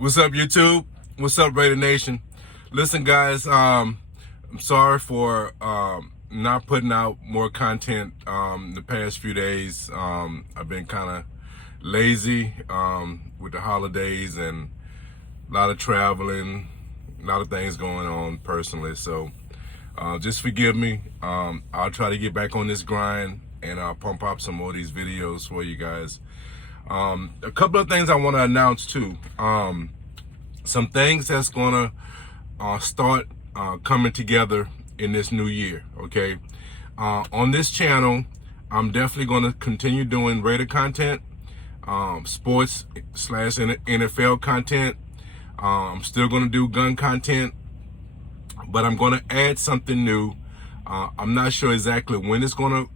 What's up, YouTube? What's up, Raider Nation? Listen, guys, I'm sorry for not putting out more content the past few days. I've been kind of lazy with the holidays and a lot of traveling, a lot of things going on personally. So just forgive me. I'll try to get back on this grind and I'll pump up some more of these videos for you guys. A couple of things I want to announce too. Some things that's gonna start coming together in this new year. Okay, on this channel, I'm definitely gonna continue doing Raider content, sports / NFL content. I'm still gonna do gun content, but I'm gonna add something new. I'm not sure exactly when it's gonna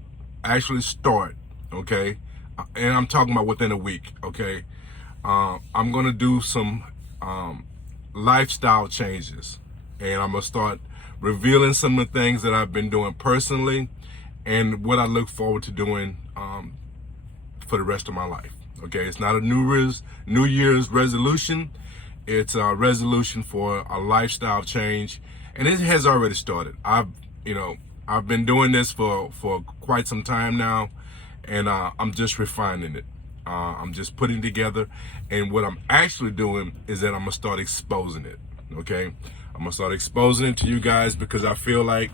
actually start. Okay, and I'm talking about within a week. Okay, I'm gonna do some lifestyle changes, and I'm gonna start revealing some of the things that I've been doing personally and what I look forward to doing for the rest of my life. Okay, it's not a New Year's resolution. It's a resolution for a lifestyle change, and it has already started. I've been doing this for quite some time now, and I'm just refining it. I'm just putting together, and what I'm actually doing is that I'm gonna start exposing it. Okay, I'm gonna start exposing it to you guys because I feel like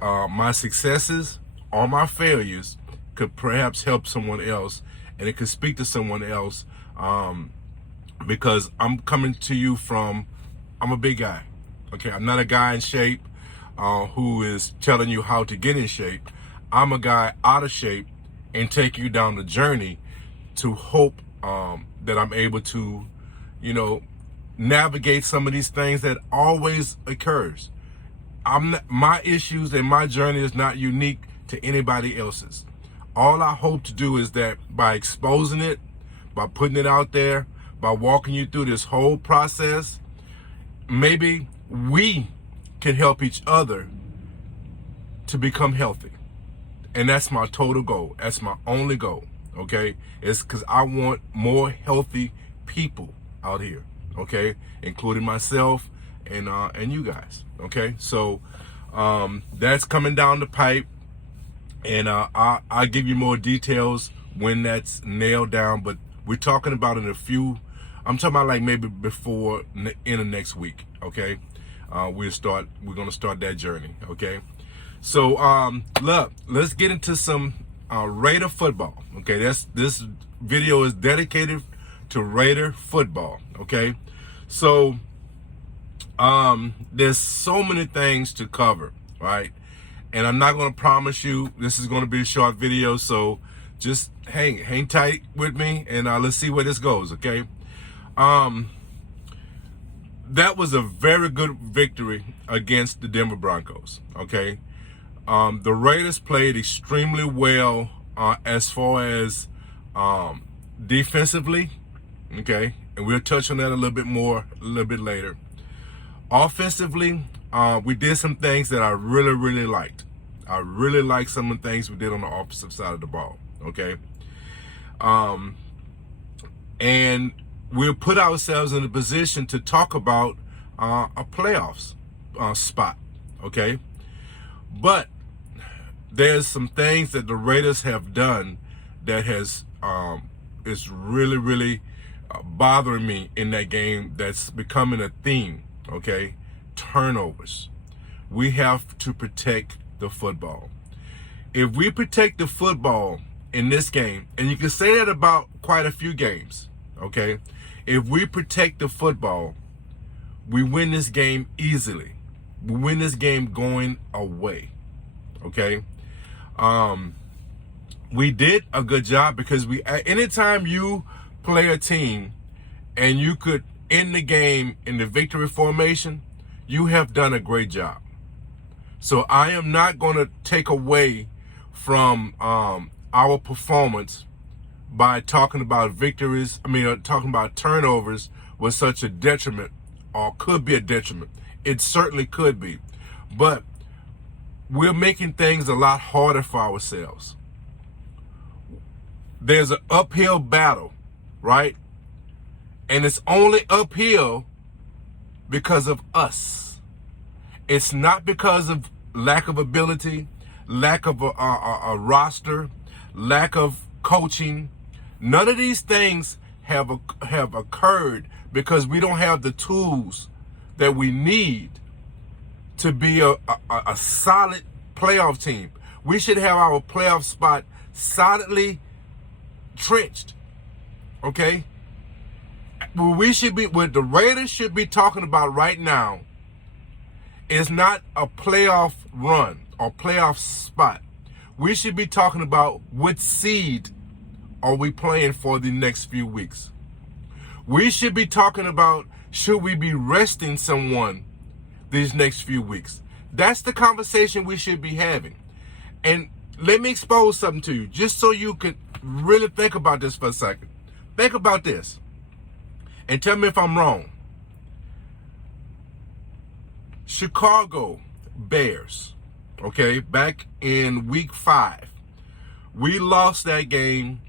my successes or my failures could perhaps help someone else, and it could speak to someone else. Because I'm coming to you from, I'm a big guy. Okay, I'm not a guy in shape who is telling you how to get in shape. I'm a guy out of shape and take you down the journey to hope that I'm able to, navigate some of these things that always occurs. My issues and my journey is not unique to anybody else's. All I hope to do is that by exposing it, by putting it out there, by walking you through this whole process, maybe we can help each other to become healthy. And that's my total goal. That's my only goal. Okay, it's because I want more healthy people out here, okay, including myself and you guys. Okay, so that's coming down the pipe, and I'll give you more details when that's nailed down. But we're talking about in a few. I'm talking about like maybe before in the next week. Okay, we're gonna start that journey. Okay, so look, let's get into some Raider football. Okay, this video is dedicated to Raider football. Okay, so there's so many things to cover, right? And I'm not going to promise you this is going to be a short video, so just hang tight with me, and let's see where this goes. Okay, that was a very good victory against the Denver Broncos. Okay. The Raiders played extremely well as far as defensively, okay, and we'll touch on that a little bit more a little bit later. Offensively, we did some things that I really liked. I really liked some of the things we did on the offensive side of the ball, okay, and we'll put ourselves in a position to talk about a playoffs spot, okay, but there's some things that the Raiders have done that has is really bothering me in that game. That's becoming a theme. Okay, turnovers. We have to protect the football. If we protect the football in this game, and you can say that about quite a few games. Okay, if we protect the football, we win this game easily. We win this game going away. Okay. We did a good job because anytime you play a team and you could end the game in the victory formation, you have done a great job. So I am not going to take away from our performance by talking about victories. Talking about turnovers was such a detriment, or could be a detriment. It certainly could be, but we're making things a lot harder for ourselves. There's an uphill battle, right? And it's only uphill because of us. It's not because of lack of ability, lack of a roster, lack of coaching. None of these things have occurred because we don't have the tools that we need to be a solid playoff team. We should have our playoff spot solidly trenched. Okay? What the Raiders should be talking about right now is not a playoff run or playoff spot. We should be talking about what seed are we playing for the next few weeks. We should be talking about, should we be resting someone these next few weeks? That's the conversation we should be having. And let me expose something to you, just so you could really think about this for a second. Think about this and tell me if I'm wrong. Chicago Bears, okay, back in week 5, we lost that game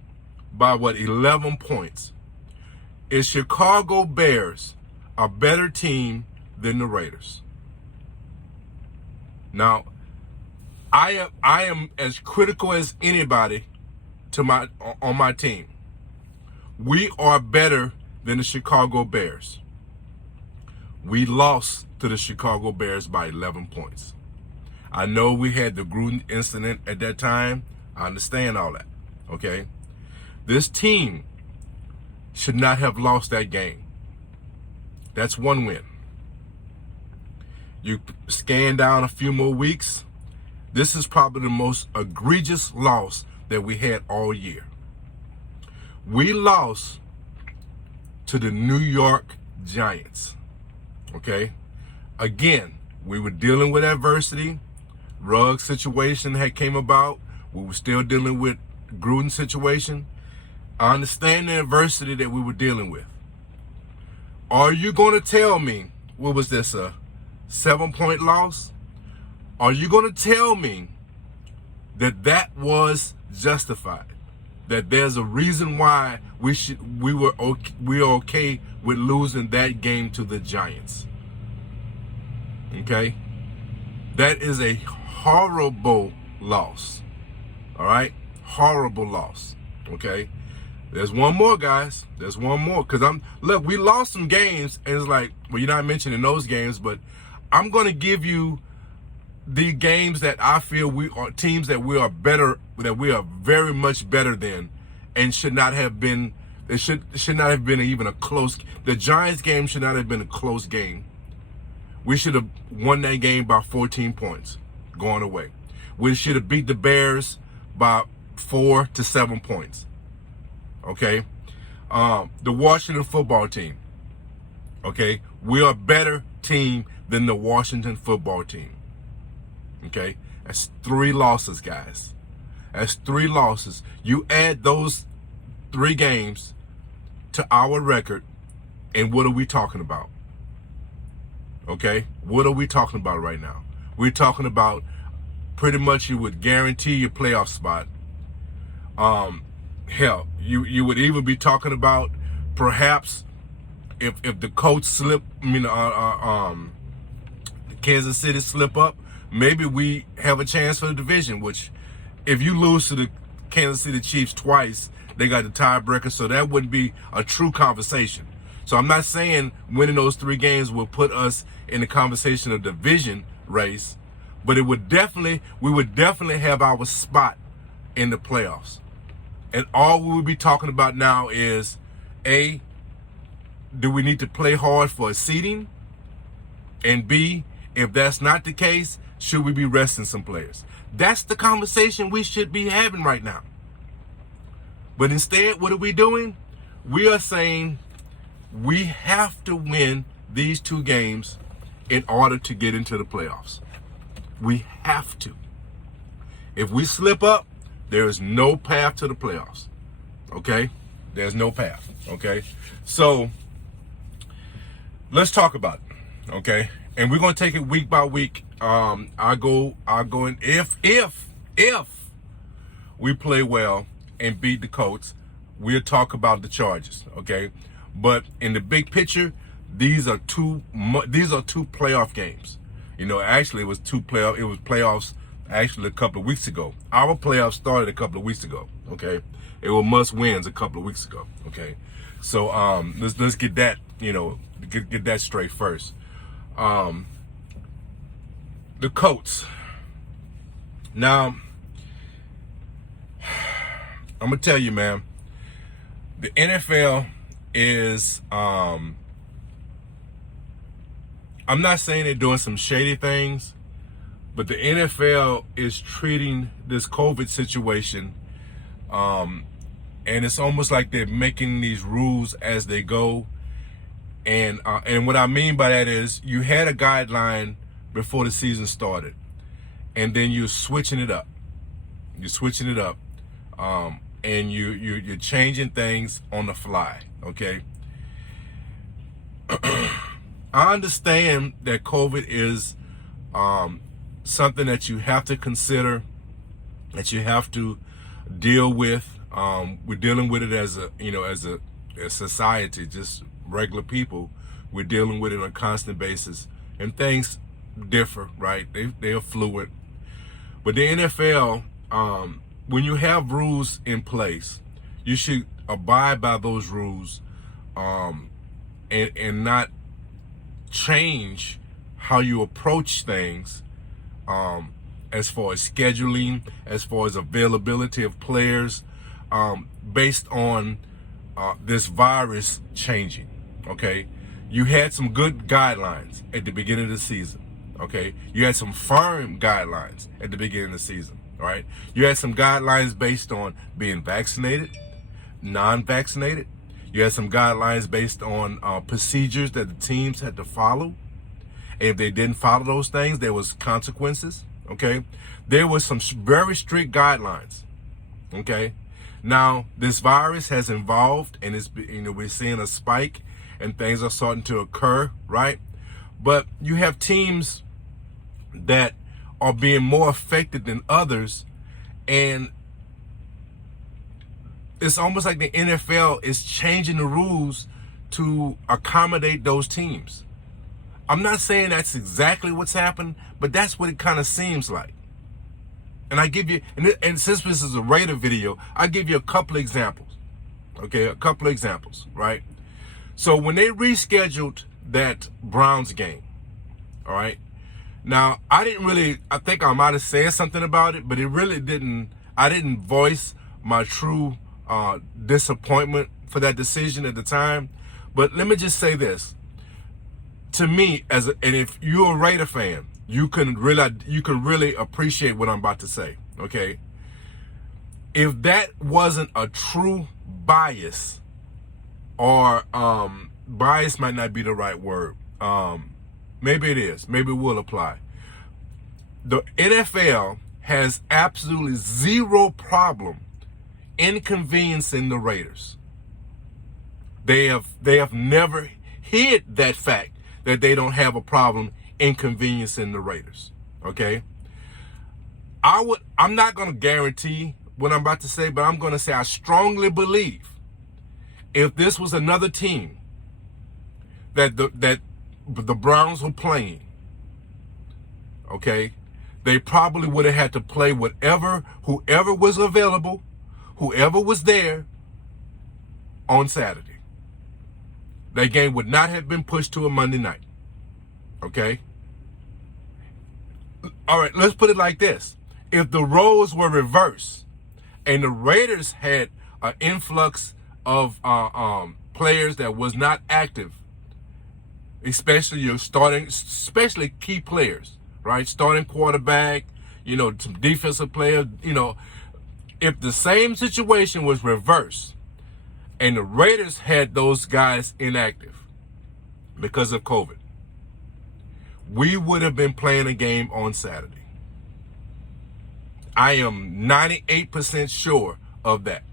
by 11 points. Is Chicago Bears a better team than the Raiders? Now, I am as critical as anybody on my team. We are better than the Chicago Bears. We lost to the Chicago Bears by 11 points. I know we had the Gruden incident at that time. I understand all that, okay? This team should not have lost that game. That's one win. You scan down a few more weeks, this is probably the most egregious loss that we had all year. We lost to the New York Giants, okay? Again, we were dealing with adversity. Ruggs situation had came about. We were still dealing with Gruden situation. I understand the adversity that we were dealing with. Are you going to tell me, what was this, a 7-point loss? Are you going to tell me that was justified? That there's a reason why we're okay with losing that game to the Giants? Okay? That is a horrible loss. All right? Horrible loss. Okay? There's one more, guys. There's one more. Because look, we lost some games, and it's like, well, you're not mentioning those games, but I'm going to give you the games that I feel we are, teams that we are better, that we are very much better than, and should not have been, it should not have been even a close, the Giants game should not have been a close game. We should have won that game by 14 points going away. We should have beat the Bears by 4 to 7 points. Okay? The Washington football team. Okay? We are a better team than the Washington football team. Okay? That's 3 losses, guys. That's 3 losses. You add those 3 games to our record, and what are we talking about? Okay? What are we talking about right now? We're talking about pretty much you would guarantee your playoff spot. Hell, you would even be talking about perhaps if the coach Kansas City slip up, maybe we have a chance for the division, which if you lose to the Kansas City Chiefs twice, they got the tiebreaker, so that wouldn't be a true conversation. So I'm not saying winning those 3 games will put us in the conversation of division race, but we would definitely have our spot in the playoffs. And all we would be talking about now is, A, do we need to play hard for a seeding? And B, if that's not the case, should we be resting some players? That's the conversation we should be having right now. But instead, what are we doing? We are saying we have to win these 2 games in order to get into the playoffs. We have to. If we slip up, there is no path to the playoffs. Okay? There's no path. Okay? So, let's talk about it. Okay? And we're going to take it week by week. I go in, if we play well and beat the Colts, we'll talk about the Chargers. Okay? But in the big picture, these are two playoff games. Actually, it was playoffs actually a couple of weeks ago. Our playoffs started a couple of weeks ago. Okay, it was must wins a couple of weeks ago. Okay, so let's get that get that straight first. The Colts. Now, I'm gonna tell you, man, the NFL is I'm not saying they're doing some shady things, but the NFL is treating this COVID situation, and it's almost like they're making these rules as they go. And what I mean by that is, you had a guideline before the season started, and then you're switching it up. And you're changing things on the fly. Okay. I understand that COVID is something that you have to consider, that you have to deal with. We're dealing with it as a society, just regular people. We're dealing with it on a constant basis, and things differ, right? They are fluid. But the NFL, when you have rules in place, you should abide by those rules, and not change how you approach things, as far as scheduling, as far as availability of players, based on this virus changing. Okay, you had some good guidelines at the beginning of the season. Okay, you had some firm guidelines at the beginning of the season. All right, you had some guidelines based on being vaccinated, non-vaccinated. You had some guidelines based on procedures that the teams had to follow. And if they didn't follow those things, there was consequences. Okay, there was some very strict guidelines. Okay, now this virus has evolved, and it's we're seeing a spike, and things are starting to occur, right? But you have teams that are being more affected than others, and it's almost like the NFL is changing the rules to accommodate those teams. I'm not saying that's exactly what's happened, but that's what it kind of seems like. And I give you, and since this is a Raider video, I give you a couple of examples. Okay, a couple of examples, right? So when they rescheduled that Browns game, all right, now I think I might have said something about it, but I didn't voice my true disappointment for that decision at the time. But let me just say this. To me, and if you're a Raider fan, you can really appreciate what I'm about to say. Okay, if that wasn't a true bias, or bias might not be the right word. Maybe it is. Maybe it will apply. The NFL has absolutely zero problem inconveniencing the Raiders. They have never hid that fact that they don't have a problem inconveniencing the Raiders. Okay? I'm not going to guarantee what I'm about to say, but I'm going to say I strongly believe if this was another team that the Browns were playing, okay, they probably would have had to play whoever was available, whoever was there on Saturday. That game would not have been pushed to a Monday night. Okay? All right, let's put it like this. If the roles were reversed and the Raiders had an influx of players that was not active, especially key players, right? Starting quarterback, some defensive players, if the same situation was reversed and the Raiders had those guys inactive because of COVID, we would have been playing a game on Saturday. I am 98% sure of that.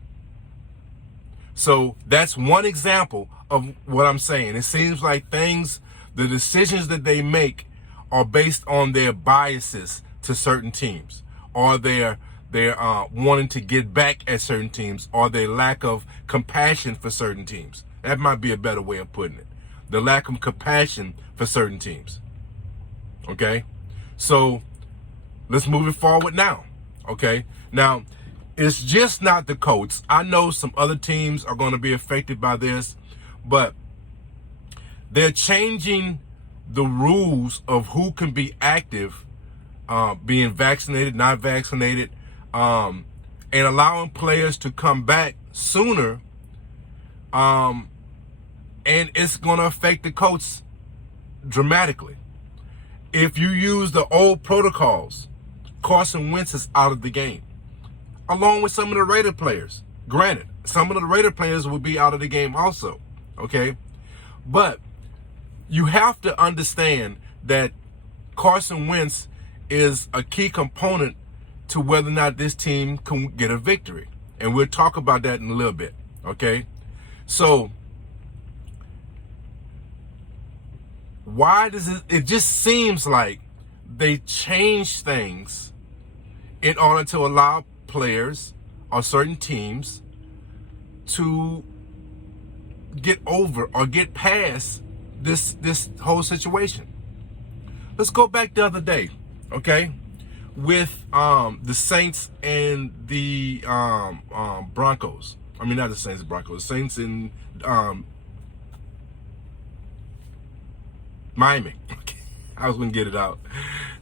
So that's one example of what I'm saying. It seems like the decisions that they make are based on their biases to certain teams, or their wanting to get back at certain teams, or their lack of compassion for certain teams. That might be a better way of putting it. The lack of compassion for certain teams. Okay? So let's move it forward now. Okay? Now, it's just not the Colts. I know some other teams are going to be affected by this, but they're changing the rules of who can be active, being vaccinated, not vaccinated, and allowing players to come back sooner. And it's going to affect the Colts dramatically. If you use the old protocols, Carson Wentz is out of the game, along with some of the Raider players. Granted, some of the Raider players will be out of the game also, okay? But you have to understand that Carson Wentz is a key component to whether or not this team can get a victory. And we'll talk about that in a little bit, okay? So, why does it just seems like they change things in order to allow players or certain teams to get over or get past this whole situation. Let's go back the other day, okay, with the Saints and the Broncos. I mean, not the Saints and Broncos. Saints and Miami. Okay. I was going to get it out.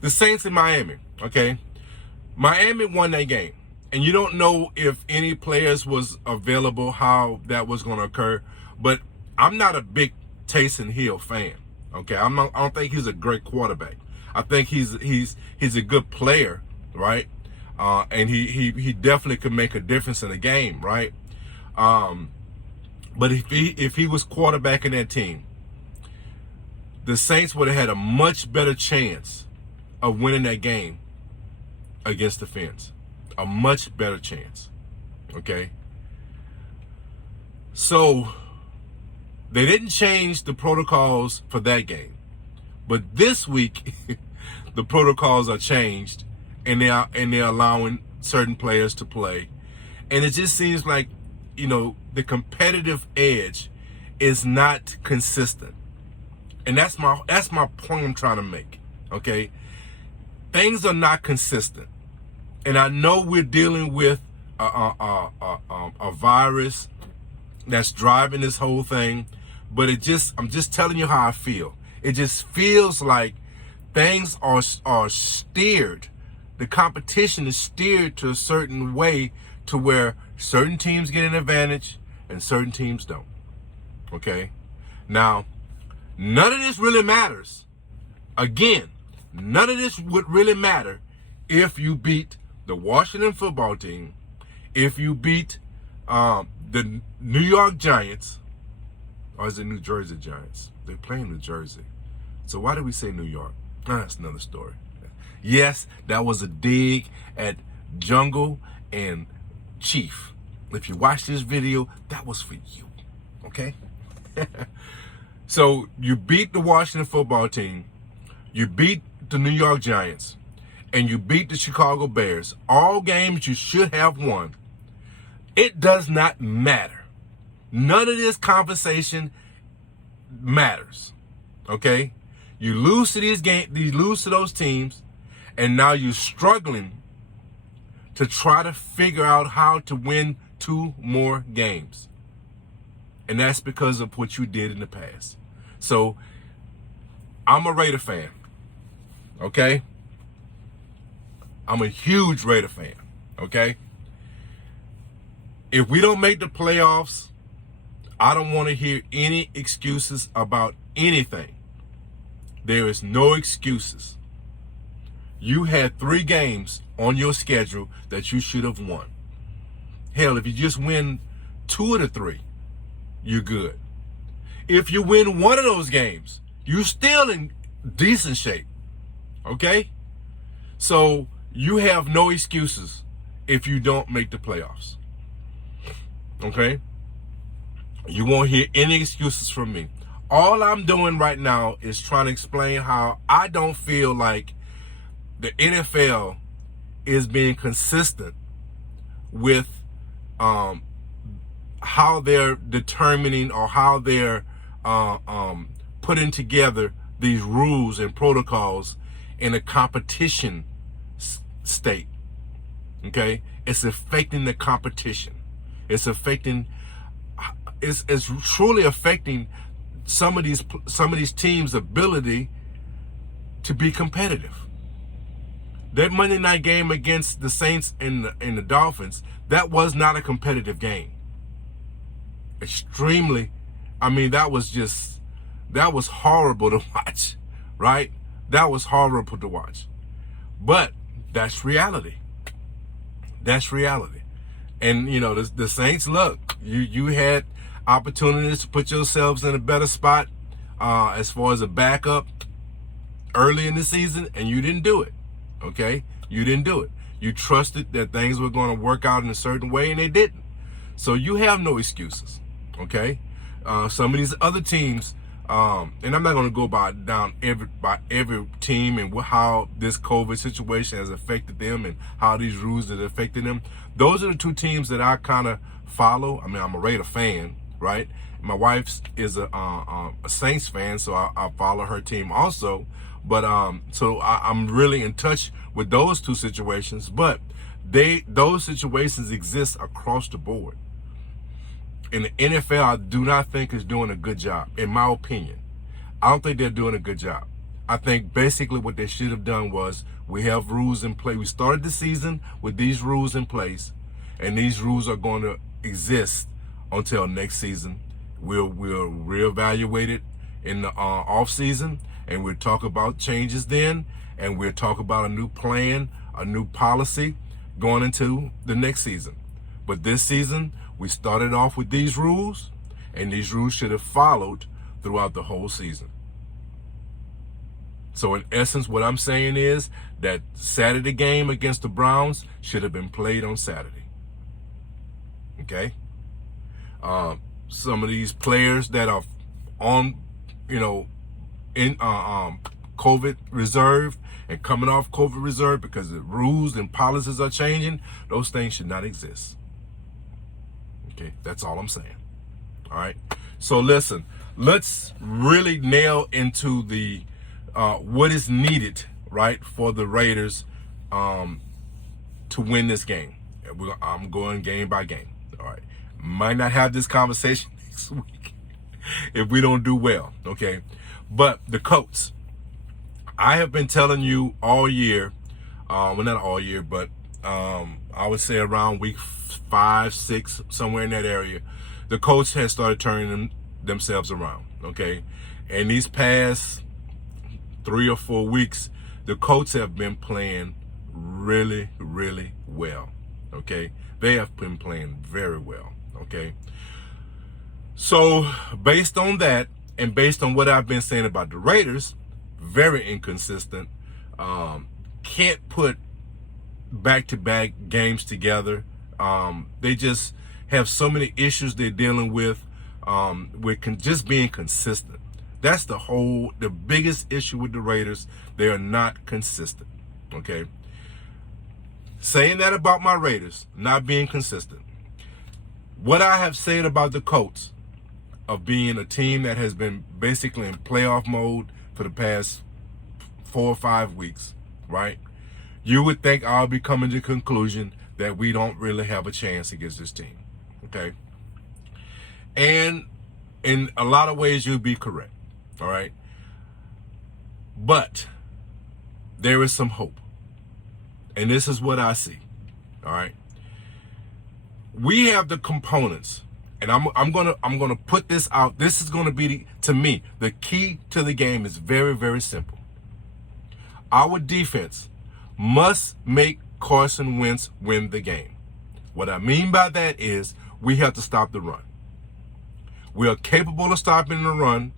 The Saints in Miami, okay? Miami won that game. And you don't know if any players was available, how that was going to occur. But I'm not a big Taysom Hill fan, okay? I don't think he's a great quarterback. I think he's a good player, right? And he definitely could make a difference in the game, right? But if he was quarterbacking that team, the Saints would have had a much better chance of winning that game against the Fins. A much better chance, okay? So they didn't change the protocols for that game. But this week, the protocols are changed, and they're allowing certain players to play. And it just seems like, you know, the competitive edge is not consistent. And that's my point I'm trying to make, okay? Things are not consistent. And I know we're dealing with a virus that's driving this whole thing, but I'm just telling you how I feel. It just feels like things are steered. The competition is steered to a certain way to where certain teams get an advantage and certain teams don't. Okay? Now, none of this really matters. Again, none of this would really matter if you beat the Washington football team, if you beat the New York Giants, or is it New Jersey Giants? They play in New Jersey. So why do we say New York? That's another story. Yes, that was a dig at Jungle and Chief. If you watch this video, that was for you. Okay? So you beat the Washington football team, you beat the New York Giants, and you beat the Chicago Bears. All games you should have won. It does not matter. None of this conversation matters. Okay? You lose to these games, you lose to those teams, and now you're struggling to try to figure out how to win 2 more games. And that's because of what you did in the past. So, I'm a Raider fan. Okay? I'm a huge Raider fan. Okay? If we don't make the playoffs, I don't want to hear any excuses about anything. There is no excuses. You had 3 games on your schedule that you should have won. Hell, if you just win 2 of the 3, you're good. If you win 1 of those games, you're still in decent shape. Okay? So you have no excuses if you don't make the playoffs. Okay? You won't hear any excuses from me. All I'm doing right now is trying to explain how I don't feel like the NFL is being consistent with how they're determining or how they're putting together these rules and protocols in a competition state. Okay, it's affecting the competition. It's affecting. It's truly affecting some of these teams' ability to be competitive. That Monday night game against the Saints and the Dolphins, that was not a competitive game. Extremely, I mean, that was horrible to watch, right? That was horrible to watch. But that's reality. That's reality. And, you know, the Saints, look, you had opportunities to put yourselves in a better spot as far as a backup early in the season, and you didn't do it. Okay? You didn't do it. You trusted that things were going to work out in a certain way, and they didn't. So you have no excuses. Okay? Some of these other teams, and I'm not going to go by every team and how this COVID situation has affected them and how these rules have affected them. Those are the two teams that I kind of follow. I mean, I'm a Raider fan, right? My wife is a Saints fan, so I follow her team also. But so I'm really in touch with those two situations. But those situations exist across the board. And the NFL, I do not think is doing a good job, in my opinion. I don't think they're doing a good job. I think basically what they should have done was, we have rules in place. We started the season with these rules in place, and these rules are going to exist until next season. We'll reevaluate it in the off season, and we'll talk about changes then, and we'll talk about a new plan, a new policy going into the next season. But this season, we started off with these rules, and these rules should have followed throughout the whole season. So in essence, what I'm saying is that Saturday game against the Browns should have been played on Saturday. Okay? Some of these players that are on, in COVID reserve and coming off COVID reserve because the rules and policies are changing, those things should not exist. Okay, that's all I'm saying. All right. So listen, let's really nail into the what is needed, right, for the Raiders to win this game. I'm going game by game. All right. Might not have this conversation next week if we don't do well. Okay. But the Colts, I have been telling you all year, well, not all year, but I would say around week 5, 6, somewhere in that area, the Colts had started turning themselves around. Okay. And these past 3 or 4 weeks, the Colts have been playing really, really well. Okay. They have been playing very well. Okay. So based on that, and based on what I've been saying about the Raiders, very inconsistent, can't put back-to-back games together. They just have so many issues they're dealing with just being consistent. That's the biggest issue with the Raiders. They are not consistent. Okay. Saying that about my Raiders, not being consistent. What I have said about the Colts of being a team that has been basically in playoff mode for the past 4 or 5 weeks, right? You would think I'll be coming to the conclusion that we don't really have a chance against this team, okay? And in a lot of ways, you'd be correct, all right? But there is some hope. And this is what I see, all right? We have the components, and I'm gonna put this out. This is gonna be to me, the key to the game is very, very simple. Our defense must make Carson Wentz win the game. What I mean by that is we have to stop the run. We are capable of stopping the run,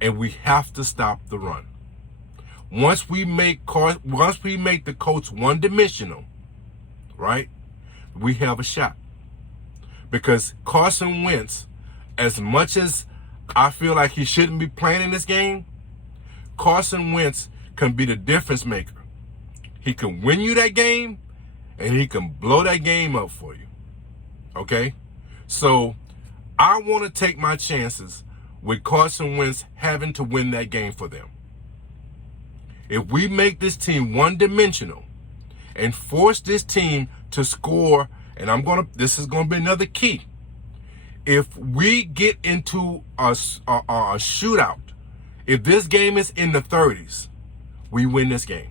and we have to stop the run. Once we make the Colts one-dimensional, right, we have a shot. Because Carson Wentz, as much as I feel like he shouldn't be playing in this game, Carson Wentz can be the difference maker. He can win you that game, and he can blow that game up for you. Okay? So I want to take my chances with Carson Wentz having to win that game for them. If we make this team one-dimensional and force this team to score, and this is gonna be another key. If we get into a shootout, if this game is in the 30s, we win this game.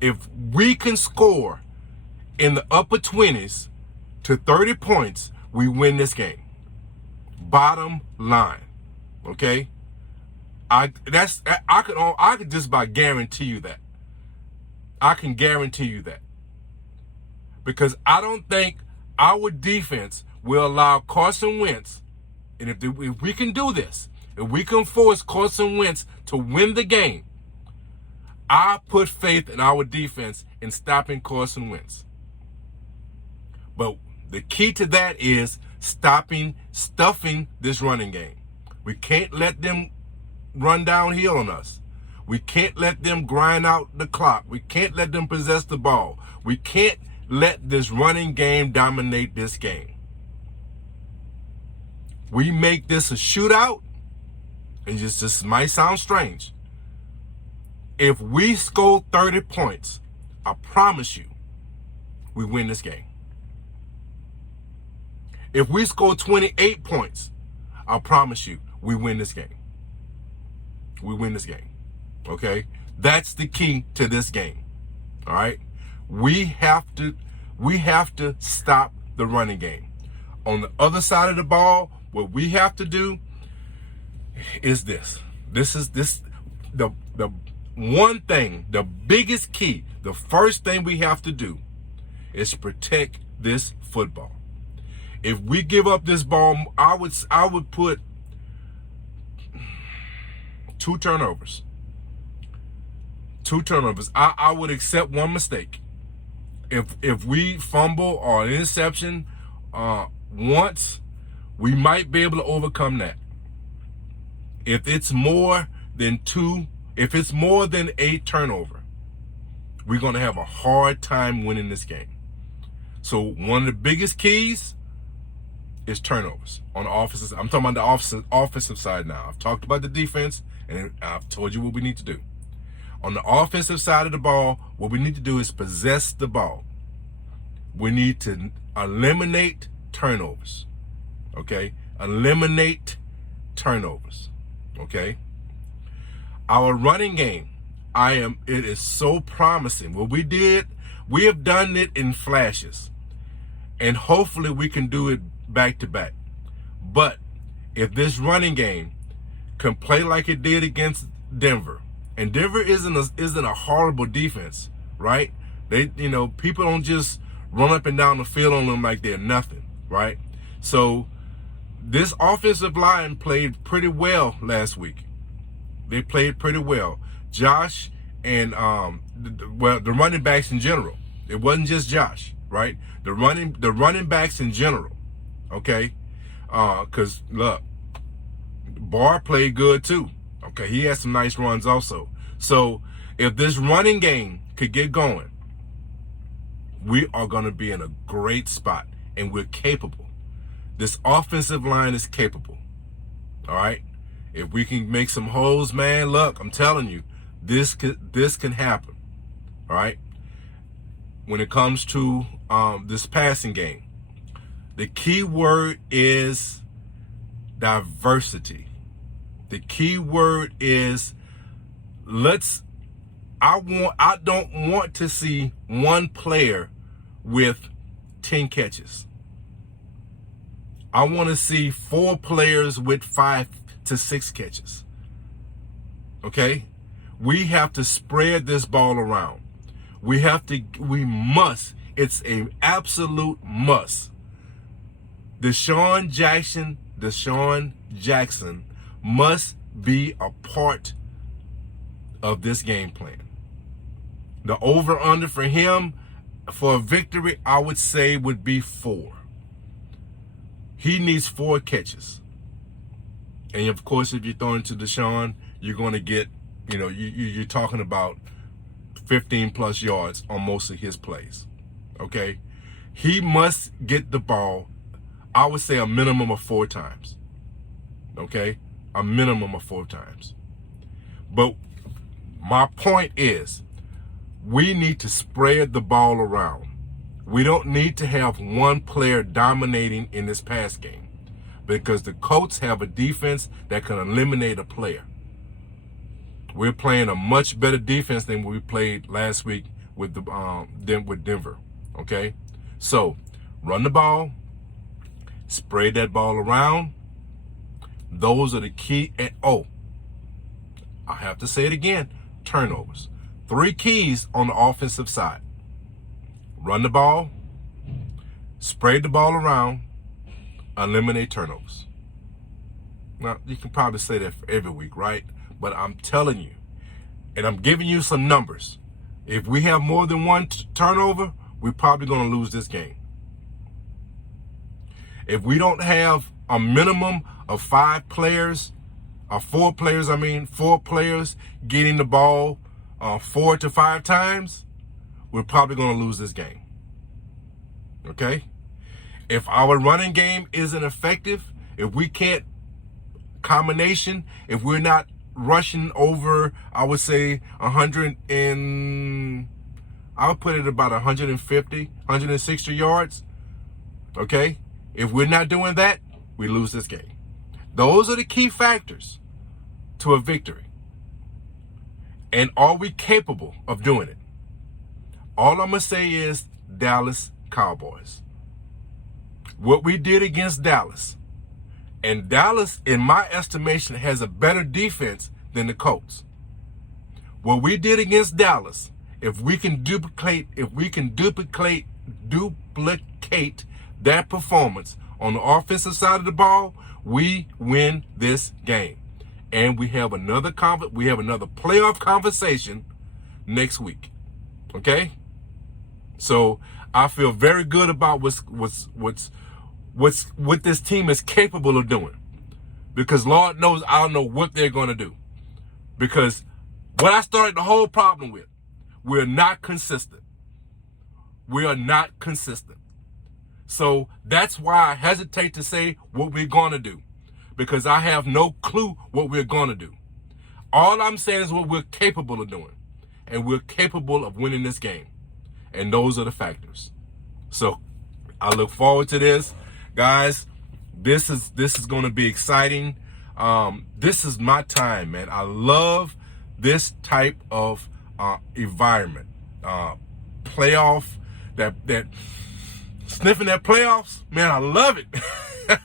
If we can score in the upper 20s to 30 points, we win this game. Bottom line, okay? I could just about guarantee you that. I can guarantee you that. Because I don't think our defense will allow Carson Wentz, and if we can do this, if we can force Carson Wentz to win the game, I put faith in our defense in stopping Carson Wentz. But the key to that is stuffing this running game. We can't let them run downhill on us. We can't let them grind out the clock. We can't let them possess the ball. We can't let this running game dominate this game. We make this a shootout, and this might sound strange. If we score 30 points, I promise you, we win this game. If we score 28 points, I promise you, we win this game. We win this game. Okay? That's the key to this game. All right? We have to stop the running game. On the other side of the ball, what we have to do is this. This is the one thing, the biggest key, the first thing we have to do is protect this football. If we give up this ball, I would put 2 turnovers. 2 turnovers. I would accept 1 mistake. If we fumble or an interception once, we might be able to overcome that. If it's more than 2, if it's more than a turnover, we're going to have a hard time winning this game. So one of the biggest keys is turnovers on the offensive. I'm talking about the offensive side now. I've talked about the defense, and I've told you what we need to do. On the offensive side of the ball, what we need to do is possess the ball. We need to eliminate turnovers. Okay? Eliminate turnovers. Okay? Our running game, it is so promising. What we have done it in flashes. And hopefully we can do it back to back. But if this running game can play like it did against Denver, and Denver isn't a horrible defense, right? People don't just run up and down the field on them like they're nothing, right? So this offensive line played pretty well last week. They played pretty well. Josh and the running backs in general. It wasn't just Josh, right? The running backs in general, okay? Because look, Barr played good too. Okay, he had some nice runs also. So if this running game could get going, we are going to be in a great spot, and we're capable. This offensive line is capable. All right? If we can make some holes, man, look, I'm telling you, this can happen. All right? When it comes to this passing game, the key word is diversity. The key word is I don't want to see one player with 10 catches. I want to see 4 players with 5 to 6 catches. Okay? We have to spread this ball around. We must. It's an absolute must. Deshaun Jackson must be a part of this game plan. The over-under for him for a victory, I would say, would be 4. He needs 4 catches. And of course, if you're throwing to Deshaun, you're going to get, you're talking about 15 plus yards on most of his plays. Okay? He must get the ball. I would say a minimum of 4 times. Okay? A minimum of 4 times. But my point is, we need to spread the ball around. We don't need to have one player dominating in this pass game, because the Colts have a defense that can eliminate a player. We're playing a much better defense than we played last week with Denver. Okay? So, run the ball, spread that ball around. Those are the key. And I have to say it again, turnovers. 3 keys on the offensive side. Run the ball, spread the ball around, eliminate turnovers. Now, you can probably say that for every week, right? But I'm telling you, and I'm giving you some numbers. If we have more than 1 turnover, we're probably going to lose this game. If we don't have a minimum of 5 players, or 4 players, 4 players getting the ball 4 to 5 times, we're probably going to lose this game. Okay? If our running game isn't effective, if we can't combination, if we're not rushing over, I would say I would put it about 150, 160 yards. Okay? If we're not doing that, we lose this game. Those are the key factors to a victory. And are we capable of doing it? All I'm going to say is Dallas Cowboys. What we did against Dallas, and Dallas, in my estimation, has a better defense than the Colts. What we did against Dallas, if we can duplicate that performance on the offensive side of the ball, we win this game. And we have another playoff conversation next week. Okay? So I feel very good about what this team is capable of doing. Because Lord knows I don't know what they're going to do. Because what I started the whole problem with, we're not consistent. We are not consistent. So that's why I hesitate to say what we're going to do, because I have no clue what we're going to do. All I'm saying is what we're capable of doing, and we're capable of winning this game. And those are the factors. So I look forward to this. Guys, this is going to be exciting. This is my time, man. I love this type of environment. Playoff, that sniffing that playoffs, man, I love it.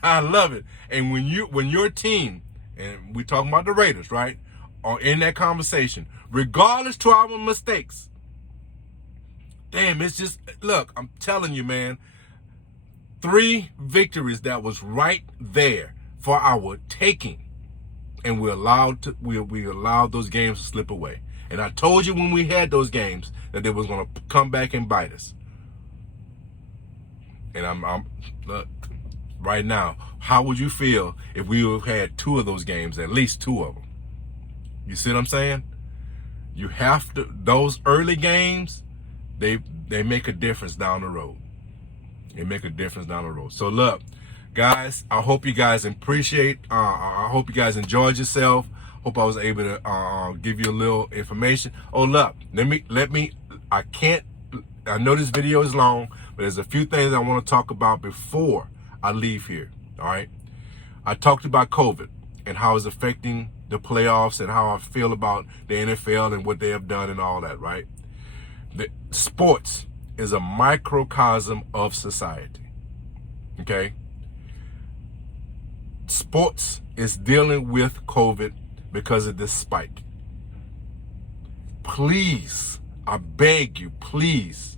I love it. And when your team, and we're talking about the Raiders, right, are in that conversation, regardless to our mistakes, damn, it's just, look, I'm telling you, man, 3 victories that was right there for our taking, and we allowed those games to slip away. And I told you when we had those games that they was going to come back and bite us. And I'm look, right now, how would you feel if we would have had 2 of those games, at least 2 of them? You see what I'm saying? You have to, those early games, they make a difference down the road. They make a difference down the road. So look, guys, I hope you guys appreciate, I hope you guys enjoyed yourself. Hope I was able to give you a little information. Oh, look, I know this video is long, but there's a few things I want to talk about before I leave here, all right? I talked about COVID and how it's affecting the playoffs and how I feel about the NFL and what they have done and all that, right? The sports is a microcosm of society, okay? Sports is dealing with COVID because of this spike. Please, I beg you, please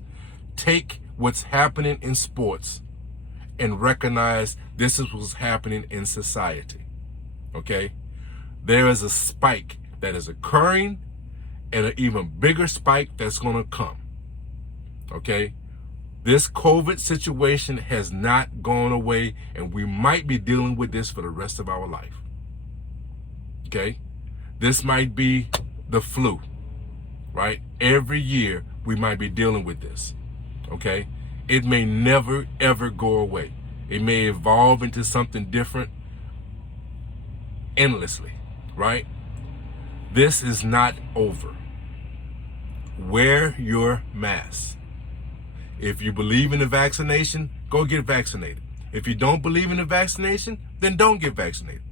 take what's happening in sports and recognize this is what's happening in society, okay? There is a spike that is occurring and an even bigger spike that's going to come, okay? This COVID situation has not gone away, and we might be dealing with this for the rest of our life, okay? This might be the flu, right? Every year we might be dealing with this, okay? It may never, ever go away. It may evolve into something different endlessly, right? This is not over. Wear your mask. If you believe in the vaccination, go get vaccinated. If you don't believe in the vaccination, then don't get vaccinated.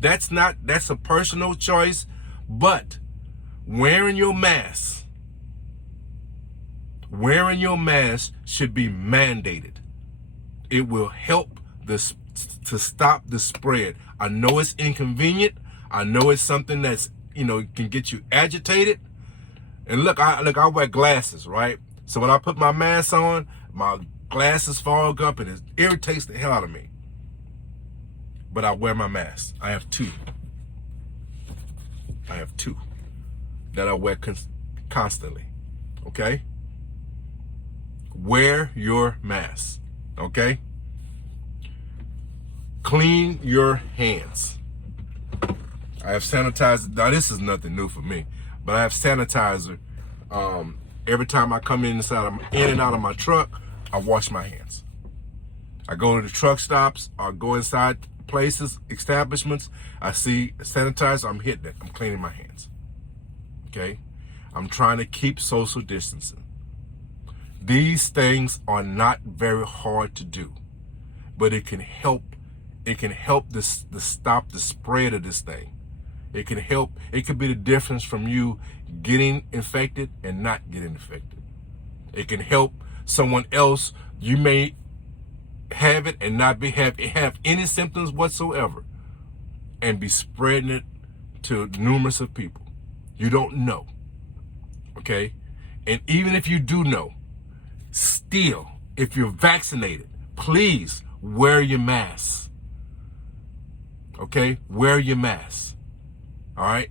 That's a personal choice, but wearing your mask should be mandated. It will help this to stop the spread. I know it's inconvenient. I know it's something that's, can get you agitated. And look, I wear glasses, right? So when I put my mask on, my glasses fog up and it irritates the hell out of me. But I wear my mask. I have two that I wear constantly, okay? Wear your mask, okay? Clean your hands. I have sanitizer. Now, this is nothing new for me, but I have sanitizer. Every time I come in and out of my truck, I wash my hands. I go to the truck stops, I go inside places, establishments, I see sanitizer, I'm hitting it. I'm cleaning my hands. Okay? I'm trying to keep social distancing. These things are not very hard to do, but it can help. It can help to stop the spread of this thing. It can help. It could be the difference from you getting infected and not getting infected. It can help someone else. You may have it and not have any symptoms whatsoever and be spreading it to numerous of people. You don't know. Okay? And even if you do know, still, if you're vaccinated, please wear your mask. Okay? Wear your mask. All right?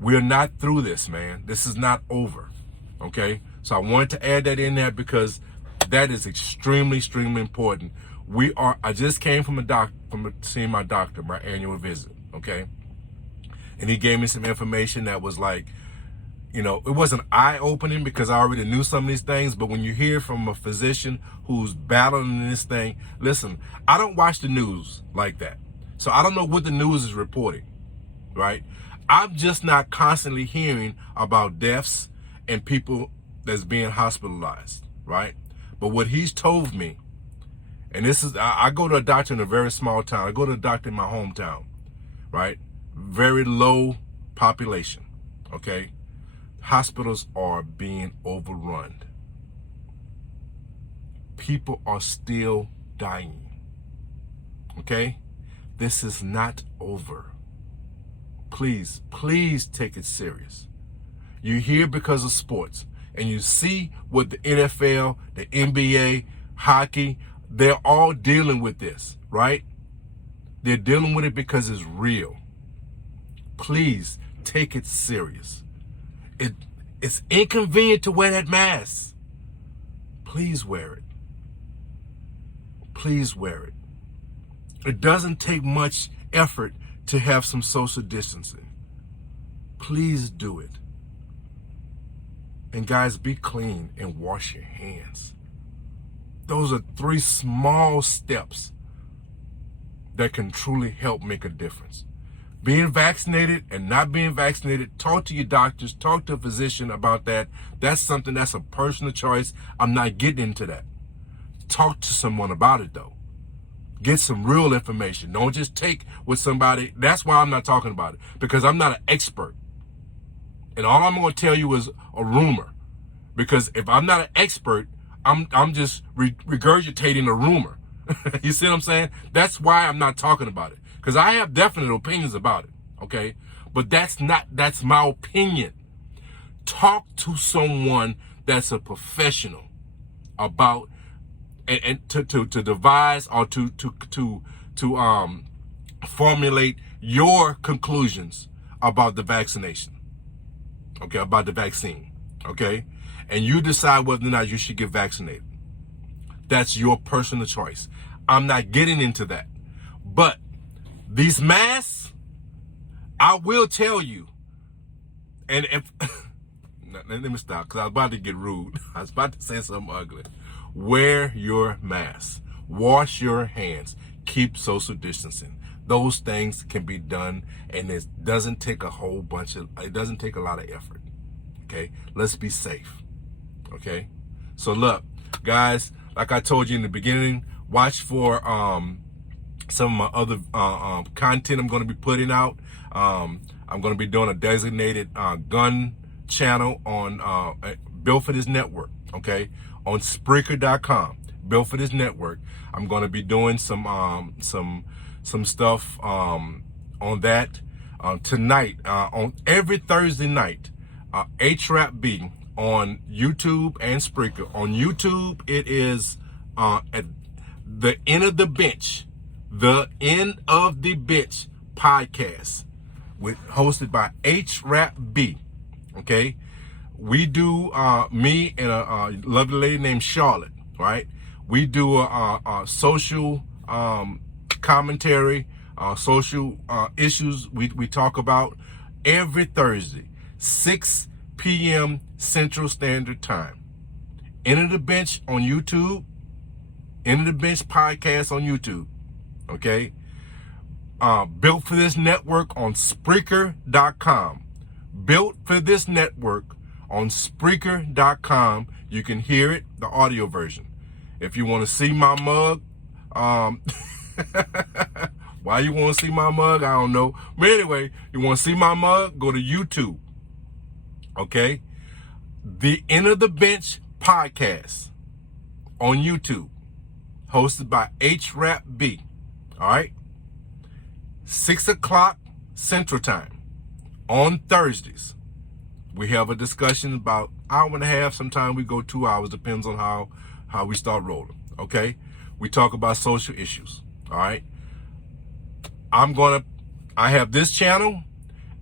We're not through this, man. This is not over. Okay? So I wanted to add that in there because that is extremely, extremely important. I just came from seeing my doctor, my annual visit, okay? And he gave me some information that was like, it wasn't eye-opening because I already knew some of these things, but when you hear from a physician who's battling this thing, listen, I don't watch the news like that. So I don't know what the news is reporting, right? I'm just not constantly hearing about deaths and people that's being hospitalized, right? But what he's told me, and this is, I go to a doctor in a very small town. I go to a doctor in my hometown, right? Very low population, okay? Hospitals are being overrun. People are still dying, okay? This is not over. Please, please take it serious. You're here because of sports, and you see what the NFL, the NBA, hockey, they're all dealing with this, right? They're dealing with it because it's real. Please take it serious. It's inconvenient to wear that mask. Please wear it. Please wear it. It doesn't take much effort to have some social distancing. Please do it. And guys, be clean and wash your hands. Those are 3 small steps that can truly help make a difference. Being vaccinated and not being vaccinated, talk to your doctors, talk to a physician about that. That's something that's a personal choice. I'm not getting into that. Talk to someone about it though. Get some real information. Don't just take with somebody. That's why I'm not talking about it, because I'm not an expert. And all I'm going to tell you is a rumor, because if I'm not an expert, I'm just regurgitating a rumor. You see what I'm saying? That's why I'm not talking about it, because I have definite opinions about it, okay? But that's my opinion. Talk to someone that's a professional about and to devise or to formulate your conclusions about the vaccination, okay, about the vaccine, okay? And you decide whether or not you should get vaccinated. That's your personal choice. I'm not getting into that. But these masks, I will tell you, and if, let me stop, because I was about to get rude. I was about to say something ugly. Wear your mask. Wash your hands. Keep social distancing. Those things can be done, and it doesn't take a lot of effort. Okay, let's be safe. Okay, so look, guys, like I told you in the beginning, watch for some of my other content I'm going to be putting out. I'm going to be doing a designated gun channel on Built for This Network. Okay, on Spreaker.com. Built for This Network. I'm going to be doing some stuff on that tonight, on every Thursday night. HRAP-B on YouTube and Spreaker. On YouTube, it is at the End of the Bench, podcast, hosted by HRAP-B. Okay, we do me and a lovely lady named Charlotte. Right, we do a social commentary, social issues we talk about every Thursday, 6 p.m. Central Standard Time. End of the Bench on YouTube. End of the Bench podcast on YouTube. Okay. Built for This Network on Spreaker.com. Built for This Network on Spreaker.com. You can hear it, the audio version. If you want to see my mug, why you want to see my mug, I don't know. But anyway, you want to see my mug, go to YouTube. Okay? The End of the Bench podcast on YouTube, hosted by HRAP-B. All right? 6 o'clock Central Time on Thursdays. We have a discussion about hour and a half. Sometimes we go 2 hours. Depends on how we start rolling. Okay? We talk about social issues. All right? I have this channel,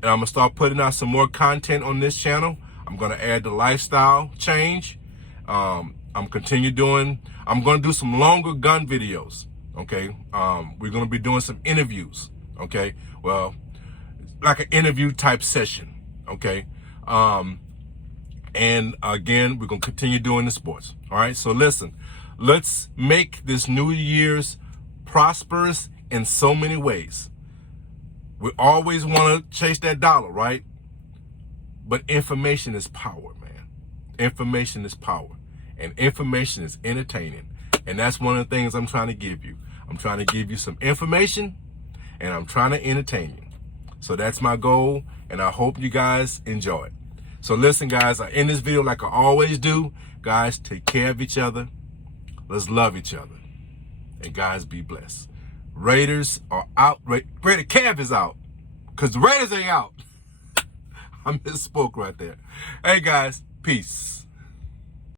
and I'm going to start putting out some more content on this channel. I'm going to add the lifestyle change. I'm going to do some longer gun videos. Okay? We're going to be doing some interviews. Okay? Well, like an interview type session. Okay? And again, we're going to continue doing the sports. All right? So listen, let's make this New Year's prosperous in so many ways. We always want to chase that dollar, right? But information is power, man. Information is power. And information is entertaining. And that's one of the things I'm trying to give you. I'm trying to give you some information, and I'm trying to entertain you. So that's my goal, and I hope you guys enjoy it. So listen, guys, I end this video like I always do. Guys, take care of each other. Let's love each other. And guys, be blessed. Raiders are out. Raider Cav is out. Because the Raiders ain't out. I misspoke right there. Hey, guys, peace.